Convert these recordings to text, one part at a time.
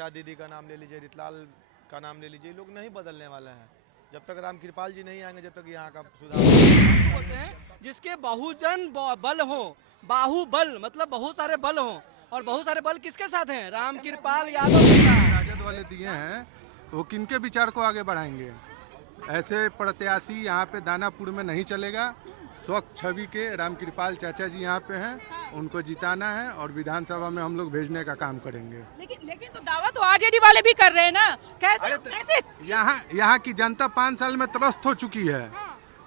प्रसाद दीदी का नाम ले लीजिए, रितलाल का नाम ले लीजिए, लोग नहीं बदलने वाले हैं जब तक राम कृपाल जी नहीं आएंगे, जब तक यहाँ का सुधार। बोलते हैं जिसके बहुजन बल हो, बाहुबल मतलब बहुत सारे बल हो, और बहुत सारे बल किसके साथ हैं? राम कृपाल यादव के साथ। राजद वाले दिए हैं, वो किनके विचार को आगे बढ़ाएंगे? ऐसे प्रत्याशी यहाँ पे दानापुर में नहीं चलेगा। स्वच्छ छवि के राम कृपाल चाचा जी यहाँ पे हैं, उनको जिताना है और विधानसभा में हम लोग भेजने का काम करेंगे। लेकिन तो दावा तो आरजेडी वाले भी कर रहे हैं ना, कैसे? यहाँ की जनता 5 साल में त्रस्त हो चुकी है।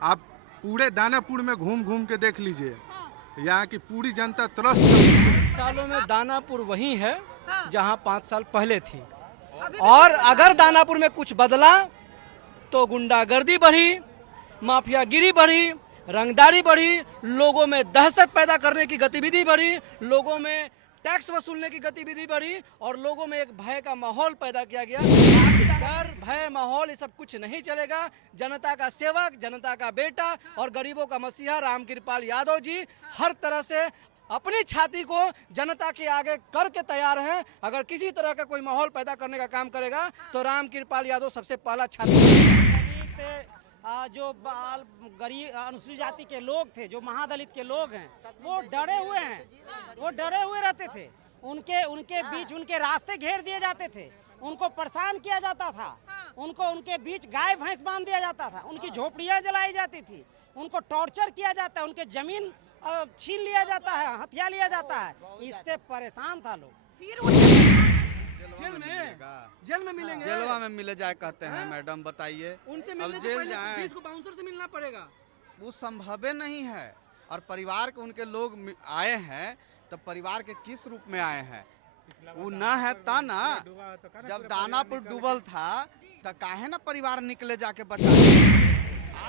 आप पूरे दानापुर में घूम घूम के देख लीजिए, यहाँ की पूरी जनता त्रस्त है। सालों में दानापुर वही है जहाँ 5 साल पहले थी, और अगर दानापुर में कुछ बदला तो गुंडागर्दी बढ़ी, माफियागिरी बढ़ी, रंगदारी बढ़ी, लोगों में दहशत पैदा करने की गतिविधि बढ़ी, लोगों में टैक्स वसूलने की गतिविधि बढ़ी, और लोगों में एक भय का माहौल पैदा किया गया। डर, भय, माहौल ये सब कुछ नहीं चलेगा। जनता का सेवक, जनता का बेटा और गरीबों का मसीहा राम कृपाल यादव जी हर तरह से अपनी छाती को जनता के आगे करके तैयार हैं। अगर किसी तरह का कोई माहौल पैदा करने का काम करेगा तो राम कृपाल यादव सबसे पहला छाती। जो गरीब अनुसूचित जाति के लोग थे, जो महादलित के लोग हैं, वो डरे हुए हैं, वो डरे हुए रहते थे। उनके बीच उनके रास्ते घेर दिए जाते थे, उनको परेशान किया जाता था, उनके बीच गाय भैंस बांध दिया जाता था, उनकी झोपड़ियां जलाई जाती थी, उनको टॉर्चर किया जाता है, उनके जमीन छीन लिया जाता है, हथिया लिया जाता है। इससे परेशान था लोग। जेल में मिलेंगे, जेलवा में मिले जाए कहते हैं। मैडम बताइए, उनसे अब मिलने से जेल पहले जाएं, 20 को बाउंसर से मिलना पड़ेगा। वो संभव नहीं है। और परिवार के उनके लोग आए हैं, तो परिवार के किस रूप में आए हैं? वो न है ता ना, जब दानापुर डूबल था तो काहे ना परिवार निकले जाके बचा।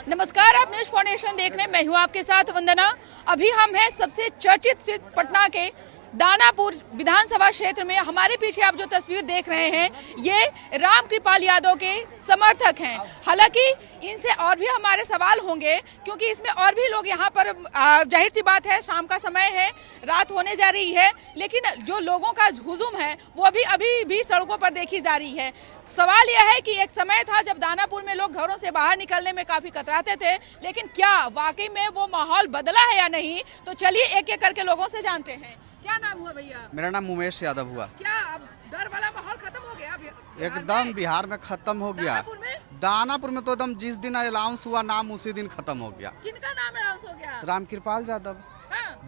नमस्कार, आप न्यूज़ फाउंडेशन देख रहे हैं, मैं हूँ आपके साथ वंदना। अभी हम हैं सबसे चर्चित पटना के दानापुर विधानसभा क्षेत्र में। हमारे पीछे आप जो तस्वीर देख रहे हैं ये राम कृपाल यादव के समर्थक हैं। हालांकि इनसे और भी हमारे सवाल होंगे, क्योंकि इसमें और भी लोग यहाँ पर, जाहिर सी बात है शाम का समय है, रात होने जा रही है, लेकिन जो लोगों का हुजूम है वो अभी भी सड़कों पर देखी जा रही है। सवाल यह है कि एक समय था जब दानापुर में लोग घरों से बाहर निकलने में काफी कतराते थे, लेकिन क्या वाकई में वो माहौल बदला है या नहीं? तो चलिए एक एक करके लोगों से जानते हैं। क्या नाम हुआ भैया? मेरा नाम उमेश यादव हुआ। क्या अब डर वाला माहौल खत्म हो गया? एकदम बिहार में खत्म हो गया। दानापुर में तो एकदम जिस दिन अनाउंस हुआ नाम उसी दिन खत्म हो गया। किनका नाम अनाउंस हो गया? राम कृपाल यादव,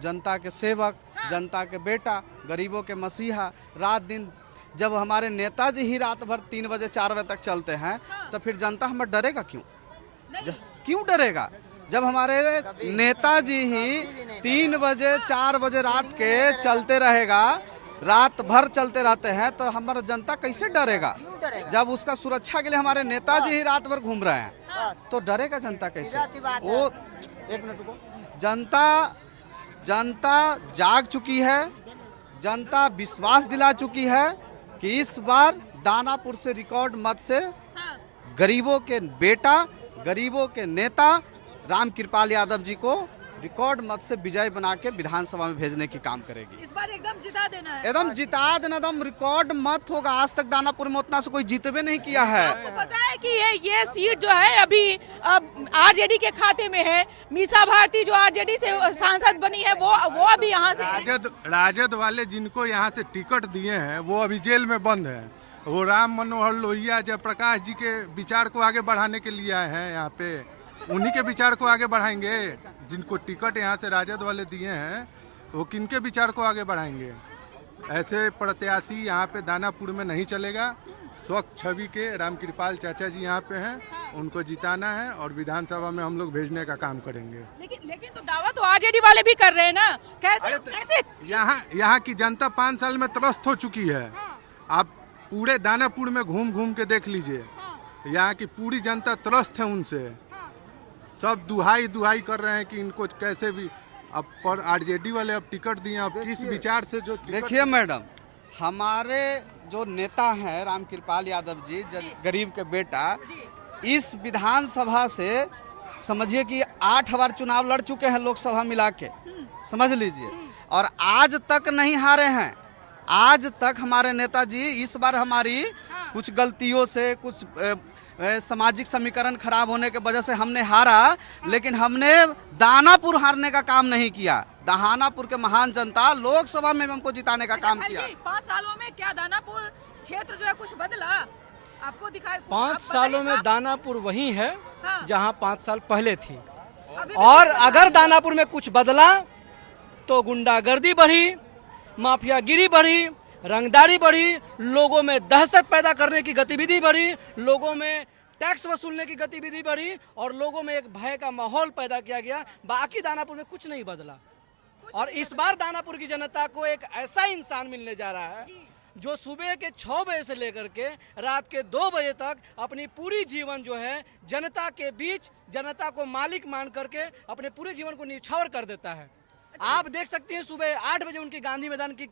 जनता के सेवक, जनता के बेटा, गरीबों के मसीहा। रात दिन जब हमारे नेताजी ही रात भर 3 बजे 4 बजे तक चलते हैं, तो फिर जनता हमें डरेगा क्यों? क्यों डरेगा? जब हमारे नेताजी ही 3 बजे 4 बजे रात के चलते रहेगा, रात भर चलते रहते हैं, तो हमारा जनता कैसे डरेगा? जब उसका सुरक्षा के लिए हमारे नेताजी ही रात भर घूम रहे हैं, तो डरेगा जनता कैसे? वो एक मिनट रुको। जनता जाग चुकी है, जनता विश्वास दिला चुकी है कि इस बार दानापुर से रिकॉर्ड मत से गरीबों के बेटा, गरीबों के नेता राम कृपाल यादव जी को रिकॉर्ड मत से विजय बना के विधानसभा में भेजने की काम करेगी। इस बार एकदम जिता देना है। एकदम जिता देना, एकदम रिकॉर्ड मत होगा। आज तक दानापुर में उतना से कोई जीतबे नहीं किया है। आपको पता है कि ये सीट जो है अभी आरजेडी के खाते में है। मीसा भारती जो आरजेडी से सांसद बनी है वो अभी यहाँ से राजद वाले जिनको यहाँ से टिकट दिए हैं वो अभी जेल में बंद है। वो राम मनोहर लोहिया, जयप्रकाश जी के विचार को आगे बढ़ाने के लिए आए हैं यहाँ पे, उन्हीं के विचार को आगे बढ़ाएंगे। जिनको टिकट यहाँ से राजद वाले दिए हैं वो किनके विचार को आगे बढ़ाएंगे? ऐसे प्रत्याशी यहाँ पे दानापुर में नहीं चलेगा। स्वच्छ छवि के राम कृपाल चाचा जी यहाँ पे हैं, उनको जिताना है और विधानसभा में हम लोग भेजने का काम करेंगे। लेकिन तो दावा तो आरजेडी वाले भी कर रहे हैं ना, कैसे? यहाँ की जनता 5 साल में त्रस्त हो चुकी है। आप पूरे दानापुर में घूम घूम के देख लीजिए, यहाँ की पूरी जनता त्रस्त है उनसे। सब दुहाई कर रहे हैं कि इनको कैसे भी, अब पर आरजेडी वाले अब टिकट दिए, अब किस विचार से जो देखिए मैडम, हमारे जो नेता हैं राम कृपाल यादव जी, गरीब के बेटा, इस विधानसभा से समझिए कि 8 बार चुनाव लड़ चुके हैं लोकसभा मिला के, समझ लीजिए, और आज तक नहीं हारे हैं। आज तक हमारे नेताजी इस बार हमारी कुछ गलतियों से कुछ सामाजिक समीकरण खराब होने के वजह से हमने हारा, लेकिन हमने दानापुर हारने का काम नहीं किया। दानापुर के महान जनता लोकसभा में हमको जिताने का काम किया। 5 सालों में क्या दानापुर क्षेत्र जो है कुछ बदला आपको दिखाई? 5 सालों में दानापुर वही है जहां 5 साल पहले थी। अभी और अगर दानापुर में कुछ बदला तो गुंडागर्दी बढ़ी, माफियागिरी बढ़ी, रंगदारी बढ़ी, लोगों में दहशत पैदा करने की गतिविधि बढ़ी, लोगों में टैक्स वसूलने की गतिविधि बढ़ी और लोगों में एक भय का माहौल पैदा किया गया। बाकी दानापुर में कुछ नहीं बदला। और इस बार दानापुर की जनता को एक ऐसा इंसान मिलने जा रहा है जो सुबह के 6 बजे से लेकर के रात के 2 बजे तक अपनी पूरी जीवन जो है जनता के बीच, जनता को मालिक मान करके अपने पूरे जीवन को न्यौछावर कर देता है। आप देख सकते हैं सुबह 8 बजे उनकी गांधी मैदान की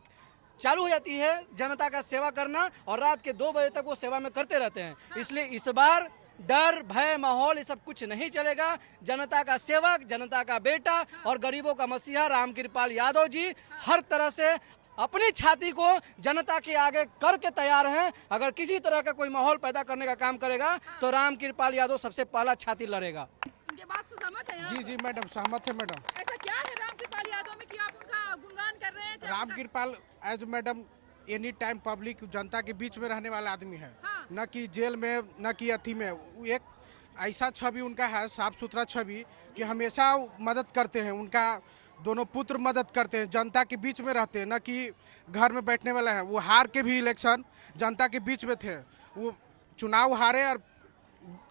चालू हो जाती है जनता का सेवा करना और रात के 2 बजे तक वो सेवा में करते रहते हैं। इसलिए इस बार डर, भय, माहौल ये सब कुछ नहीं चलेगा। जनता का सेवक, जनता का बेटा और गरीबों का मसीहा रामकृपाल यादव जी हर तरह से अपनी छाती को जनता के आगे करके तैयार हैं। अगर किसी तरह का कोई माहौल पैदा करने का काम करेगा तो रामकृपाल यादव सबसे पहला छाती लड़ेगा। उनके बात से सहमत हैं आप? जी जी मैडम, सहमत है मैडम। ऐसा क्या है रामकृपाल यादव में कि आप उनका गुणगान कर रहे हैं? Ramkripal as madam any time public जनता के बीच में रहने वाला आदमी है। हाँ। न कि जेल में न कि अथी में। एक ऐसा छवि उनका है, साफ सुथरा छवि, कि हमेशा मदद करते हैं। उनका दोनों पुत्र मदद करते हैं, जनता के बीच में रहते हैं, न कि घर में बैठने वाला है। वो हार के भी इलेक्शन जनता के बीच में थे। वो चुनाव हारे और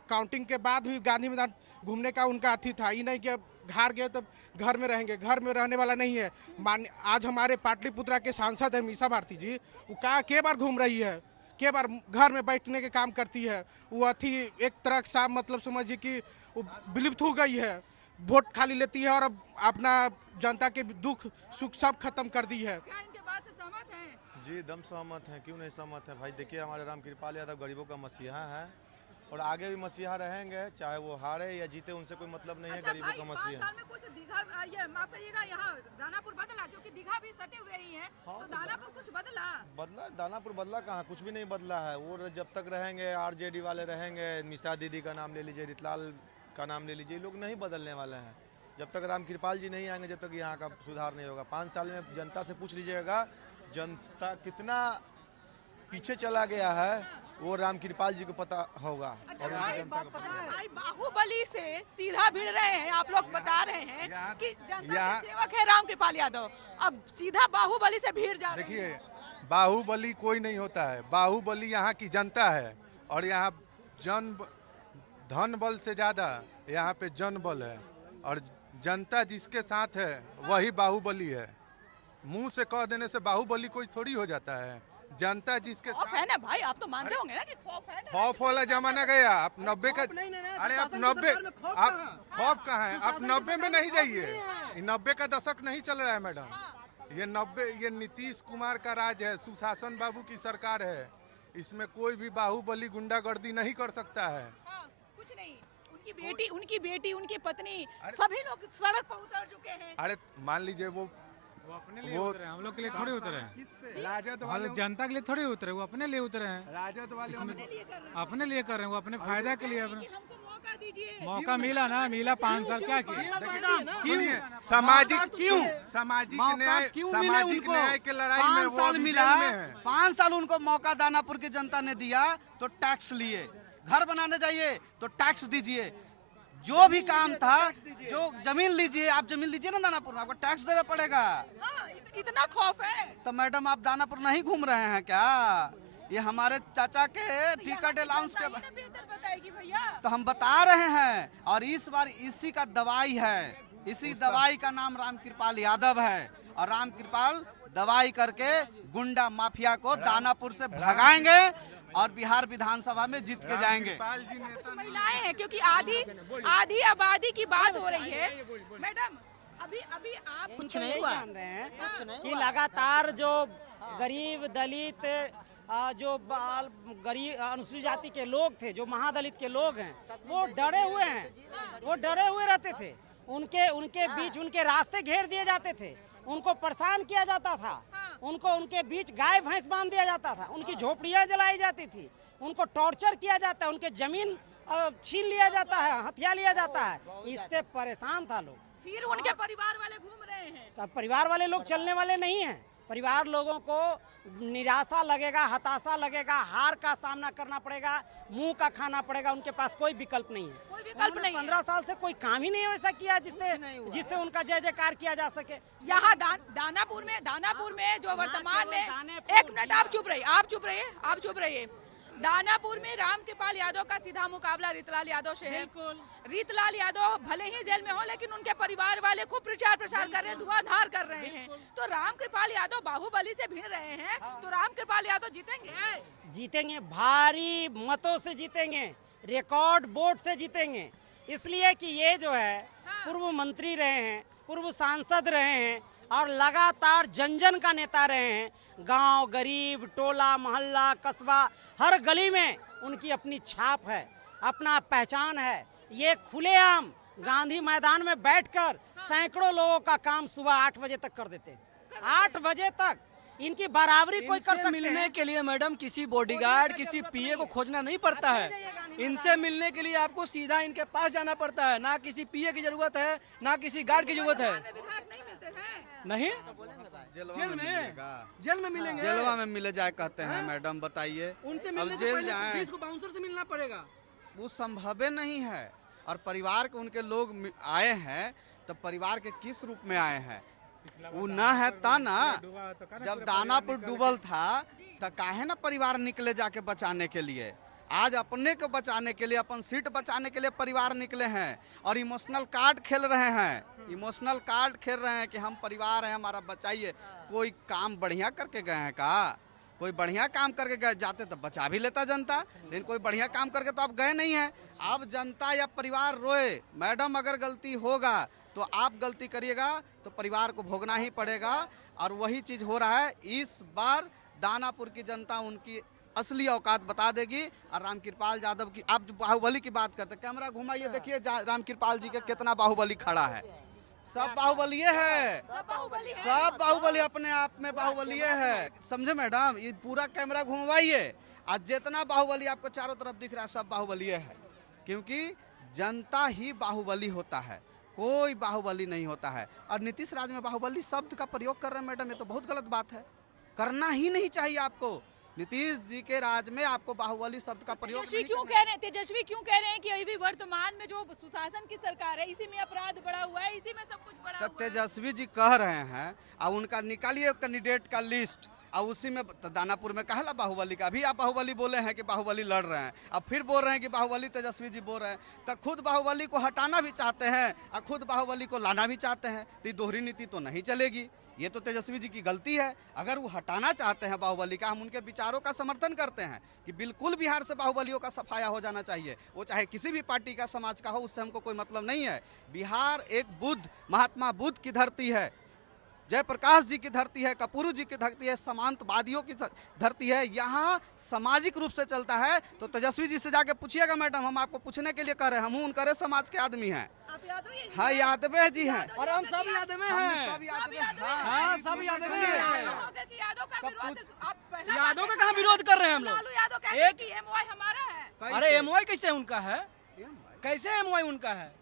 काउंटिंग के बाद भी गांधी मैदान घूमने का उनका अथी था। ये नहीं कि अब हार गए तो घर में रहेंगे, घर में रहने वाला नहीं है। आज हमारे पाटलिपुत्रा के सांसद है मीसा भारती जी, वो के बार घूम रही है, के बार घर में बैठने के काम करती है। वो अथी एक तरह का मतलब समझिए कि वो विलुप्त हो गई है। वोट खाली लेती है और अब अपना जनता के दुख सुख सब खत्म कर दी है। क्या इनके बात से सहमत हैं? जी दम सहमत हैं, क्यों नहीं सहमत हैं भाई। देखिए हमारे रामकृपाल यादव गरीबों का मसीहा है और आगे भी मसीहा रहेंगे, चाहे वो हारे या जीते उनसे कोई मतलब नहीं है। अच्छा गरीबों भाई, का 5 मसीहा साल में कुछ दीघा, ये माफ करिएगा, यहाँ दानापुर बदला क्योंकि दीघा भी सटे हुए ही हैं। हाँ, तो दानापुर कुछ बदला? बदला दानापुर बदला कहाँ, कुछ भी नहीं बदला है। वो जब तक रहेंगे, आरजेडी वाले रहेंगे, मिश्रा दीदी का नाम ले लीजिए, रितलाल का नाम ले लीजिए, लोग नहीं बदलने वाले हैं। जब तक रामकृपाल जी नहीं आएंगे, जब तक यहाँ का सुधार नहीं होगा। 5 साल में जनता से पूछ लीजिएगा जनता कितना पीछे चला गया है, वो रामकृपाल जी को पता होगा। अच्छा और भाई, जनता को पता होगा। भाई बाहुबली से सीधा भिड़ रहे हैं आप लोग, बता रहे हैं कि जनता यहाँ- के सेवक है रामकृपाल यादव, अब सीधा बाहुबली से भीड़ जा रहे हैं। देखिए, बाहुबली कोई नहीं होता है। बाहुबली यहाँ की जनता है और यहाँ धन बल से ज़्यादा यहाँ पे जन बल है और जनता जिसके साथ है वही बाहुबली है। मुंह से कह देने से बाहुबली कोई थोड़ी हो जाता है। जनता जिसके खौफ है ना भाई, आप तो मानते होंगे ना कि खौफ है ना? खौफ वाला जमाना गया। आप 90 का, अरे आप 90, आप खौफ कहाँ है? आप 90 में नहीं जाइए। 90 का दशक नहीं चल रहा है मैडम। ये 90, ये नीतीश कुमार का राज है, सुशासन बाबू की सरकार है। इसमें कोई भी बाहुबली गुंडागर्दी नहीं कर सकता है। हाँ, कुछ नहीं। उनकी बेटी, उनकी पत्नी, सभी लोग सड़क पर उतर चुके हैं। अरे मान लीजिए वो अपने लिए उतरे हैं, हम लोग के लिए थोड़ी उतरे हैं। राजद हम वाले, लोग जनता के लिए थोड़ी उतरे, वो अपने लिए उतरे हैं। राजद वाले इसमें अपने लिए कर रहे हैं। अपने लिए कर रहे हैं, वो अपने फायदा के लिए। कि हमको मौका दीजिए। मौका मिला ना, मिला 5 साल क्या किया। सुनिए, सामाजिक क्यों? सामाजिक मौका न्याय, क्यों मिले सामाजिक उनको? न्याय के लड़ाई में 5 वो साल अभी मिला, जेल में है। 5 साल उनको मौका दानापुर की जनता ने दिया तो टैक्स लिए। घर बनाने जाइए तो टैक्स दीजिए। जो भी काम था, जो जमीन लीजिए, आप जमीन लीजिए ना दानापुर में, आपको टैक्स देना पड़ेगा। हाँ, इतना खौफ है। तो मैडम आप दानापुर नहीं घूम रहे हैं क्या? ये हमारे चाचा के टिकट अलाउंस के जनता ही ना बेहतर बताएगी भैया। तो हम बता रहे हैं। और इस बार इसी का दवाई है, इसी दवाई का नाम रामकृपाल यादव है और रामकृपाल दवाई करके गुंडा माफिया को दानापुर से भगाएंगे और बिहार विधानसभा में जीत के जाएंगे। कुछ महिलाएं हैं क्योंकि आधी आबादी की बात हो रही है। मैडम अभी आप कुछ नहीं हुआ कि लगातार जो गरीब दलित जो गरीब अनुसूचित जाति के लोग थे, जो महादलित के लोग हैं, वो डरे हुए हैं, वो डरे हुए रहते थे। उनके बीच उनके रास्ते घेर दिए जाते थे, उनको परेशान किया जाता था। उनको उनके बीच गाय भैंस बांध दिया जाता था, उनकी झोपड़ियां जलाई जाती थी, उनको टॉर्चर किया जाता है, उनके जमीन छीन लिया जाता है, हथिया लिया जाता है। इससे परेशान था लोग। फिर उनके परिवार वाले घूम रहे हैं। अब परिवार वाले लोग चलने वाले नहीं हैं। परिवार लोगों को निराशा लगेगा, हताशा लगेगा, हार का सामना करना पड़ेगा, मुंह का खाना पड़ेगा। उनके पास कोई विकल्प नहीं है। कोई विकल्प नहीं है। 15 साल से कोई काम ही नहीं वैसा किया जिससे उनका जय जयकार किया जा सके। यहाँ दानापुर में जो वर्तमान में, एक मिनट आप चुप रहिए। दानापुर में रामकृपाल यादव का सीधा मुकाबला रीतलाल यादव से है। रीतलाल यादव भले ही जेल में हो, लेकिन उनके परिवार वाले खूब प्रचार प्रसार कर रहे हैं, धुआंधार कर रहे हैं। तो रामकृपाल यादव बाहुबली से भिड़ रहे हैं, तो रामकृपाल यादव जीतेंगे, भारी मतों से जीतेंगे, रिकॉर्ड वोट से जीतेंगे। इसलिए कि ये जो है पूर्व मंत्री रहे हैं, पूर्व सांसद रहे हैं और लगातार जन जन का नेता रहे हैं। गांव, गरीब, टोला, मोहल्ला, कस्बा, हर गली में उनकी अपनी छाप है, अपना पहचान है। ये खुलेआम गांधी मैदान में बैठकर सैकड़ों लोगों का काम सुबह 8 बजे तक कर देते हैं। 8 बजे तक इनकी बराबरी कोई कर सकते मिलने हैं? के लिए मैडम किसी बॉडीगार्ड, किसी पीए को खोजना नहीं पड़ता है। इनसे मिलने के लिए आपको सीधा इनके पास जाना पड़ता है। ना किसी पीए की जरूरत है, ना किसी गार्ड की जरूरत है। नहीं, जेल में मिलेंगे, जेलवा में मिले जाए कहते हैं मैडम, बताइए। उनसे अब मिलने से जेल पहले जाए पुलिस को बाउंसर से मिलना पड़ेगा। वो संभव नहीं है। और परिवार के उनके लोग आए हैं, तो परिवार के किस रूप में आए हैं? वो न है ता ना। जब दानापुर डूबल था तो काहे ना परिवार निकले जाके बचाने के लिए। आज अपने को बचाने के लिए, अपन सीट बचाने के लिए परिवार निकले हैं और इमोशनल कार्ड खेल रहे हैं कि हम परिवार हैं, हमारा बचाइए। कोई काम बढ़िया करके गए हैं का? कोई बढ़िया काम करके गए जाते तो बचा भी लेता जनता, लेकिन कोई बढ़िया काम करके तो आप गए नहीं हैं। अब जनता या परिवार रोए। मैडम अगर गलती होगा तो आप गलती करिएगा तो परिवार को भोगना ही पड़ेगा। और वही चीज हो रहा है। इस बार दानापुर की जनता उनकी असली औकात बता देगी। और रामकृपाल यादव की, आप जो बाहुबली की बात करते, कैमरा घुमाइए, देखिए रामकृपाल जी का कितना बाहुबली खड़ा है। सब बाहुबली है, सब बाहुबली अपने आप में बाहुबली है। समझे मैडम? ये पूरा कैमरा घुमवाइए, आज जितना बाहुबली आपको चारों तरफ दिख रहा है सब बाहुबली है। क्योंकि जनता ही बाहुबली होता है, कोई बाहुबली नहीं होता है। और नीतीश राज में बाहुबली शब्द का प्रयोग कर रहे हैं मैडम, ये तो बहुत गलत बात है। करना ही नहीं चाहिए आपको। नीतीश जी के राज में आपको बाहुबली शब्द का प्रयोग तेजस्वी क्यों कह रहे हैं कि अभी वर्तमान में जो सुशासन की सरकार है, इसी में अपराध बढ़ा हुआ है, इसी में सब कुछ बढ़ा हुआ है। तेजस्वी जी कह रहे हैं और उनका निकालिए कैंडिडेट का लिस्ट, और उसी में दानापुर में कहला बाहुबली का। अभी आप बाहुबली बोले हैं कि बाहुबली लड़ रहे हैं, अब फिर बोल रहे हैं कि बाहुबली तेजस्वी जी बोल रहे हैं। तो खुद बाहुबली को हटाना भी चाहते हैं और खुद बाहुबली को लाना भी चाहते हैं। तो ये दोहरी नीति तो नहीं चलेगी। ये तो तेजस्वी जी की गलती है। अगर वो हटाना चाहते हैं बाहुबली का, हम उनके विचारों का समर्थन करते हैं कि बिल्कुल बिहार से बाहुबलियों का सफाया हो जाना चाहिए। वो चाहे किसी भी पार्टी का, समाज का हो, उससे हमको कोई मतलब नहीं है। बिहार एक महात्मा बुद्ध की धरती है, जयप्रकाश जी की धरती है, कपूरू जी की धरती है, समांतवादियों की धरती है। यहाँ सामाजिक रूप से चलता है। तो तेजस्वी जी से जाके पूछिएगा मैडम, हम आपको पूछने के लिए कह रहे हैं। हम उनकरे समाज के आदमी हैं। हाँ, यादव जी हैं। और हम सब यादव हैं। सब यादव हैं। हाँ, सब यादव हैं। यादव का कहाँ विरोध कर रहे हैं हम लोग? एक एमओआई हमारा है। अरे एमओआई कैसे उनका है? कैसे एमओआई उनका है?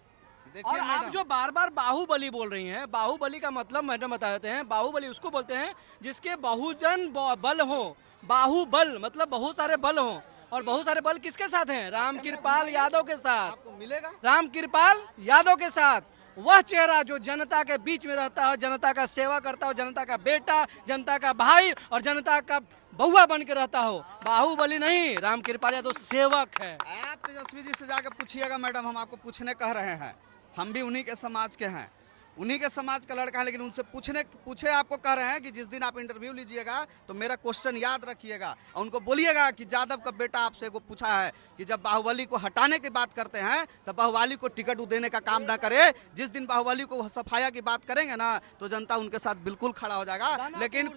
और आप जो बार बार बाहुबली बोल रही हैं, बाहुबली का मतलब मैडम बता देते हैं। बाहुबली उसको बोलते हैं जिसके बहुजन बल हो। बाहुबल मतलब बहुत सारे बल हो। और बहुत सारे बल किसके साथ हैं? रामकृपाल यादव के साथ मिलेगा। रामकृपाल यादव के साथ वह चेहरा जो जनता के बीच में रहता हो, जनता का सेवा करता हो, जनता का बेटा, जनता का भाई और जनता का बहुआ बन के रहता हो। बाहुबली नहीं, रामकृपाल यादव सेवक है। आप तेजस्वी जी से जाकर पूछिएगा मैडम, हम आपको पूछने कह रहे हैं। हम भी उन्हीं के समाज के हैं, उन्हीं के समाज का लड़का है। लेकिन उनसे पूछे आपको कह रहे हैं कि जिस दिन आप इंटरव्यू लीजिएगा तो मेरा क्वेश्चन याद रखिएगा और उनको बोलिएगा कि यादव का बेटा आपसे को पूछा है कि जब बाहुबली को हटाने की बात करते हैं तो बाहुबली को टिकट देने का काम ना करे। जिस दिन बाहुबली को सफाया की बात करेंगे ना तो जनता उनके साथ बिल्कुल खड़ा हो जाएगा। लेकिन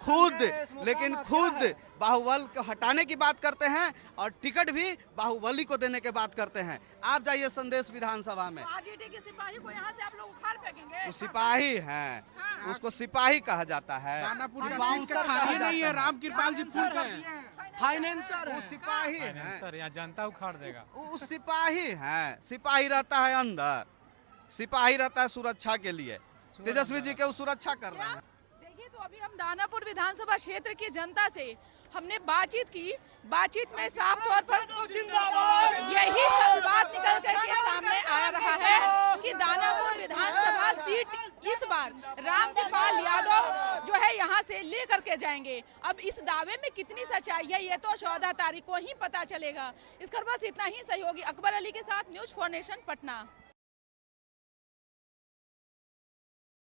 खुद बाहुबली को हटाने की बात करते हैं और टिकट भी बाहुबली को देने की बात करते हैं। आप जाइए संदेश विधानसभा में, आरजेडी के सिपाही को यहाँ से आप लोग उखाड़ फेंकेंगे। सिपाही हैं, उसको सिपाही कहा जाता है। दानापुर का सीट का खाली नहीं है, राम कृपाल जी फुल कर दिए हैं। फाइनेंसर वो सिपाही हैं, सर यहाँ जनता उखाड़ देगा। वो सिपाही हैं। सिपाही रहता है अंदर, सिपाही रहता है सुरक्षा के लिए। तेजस्वी जी के वो सुरक्षा कर रहे हैं। देखिए, तो अभी हम दानापुर विधानसभा क्षेत्र की जनता से हमने बातचीत की। बातचीत में साफ तौर पर यही बात निकल करके सामने आ रहा है कि दानापुर विधानसभा सीट इस बार रामकृपाल यादव जो है यहाँ से ले करके जाएंगे। अब इस दावे में कितनी सच्चाई है ये तो 14 तारीख को ही पता चलेगा। इस पर बस इतना ही। सहयोगी अकबर अली के साथ न्यूज़ फॉर नेशन, पटना।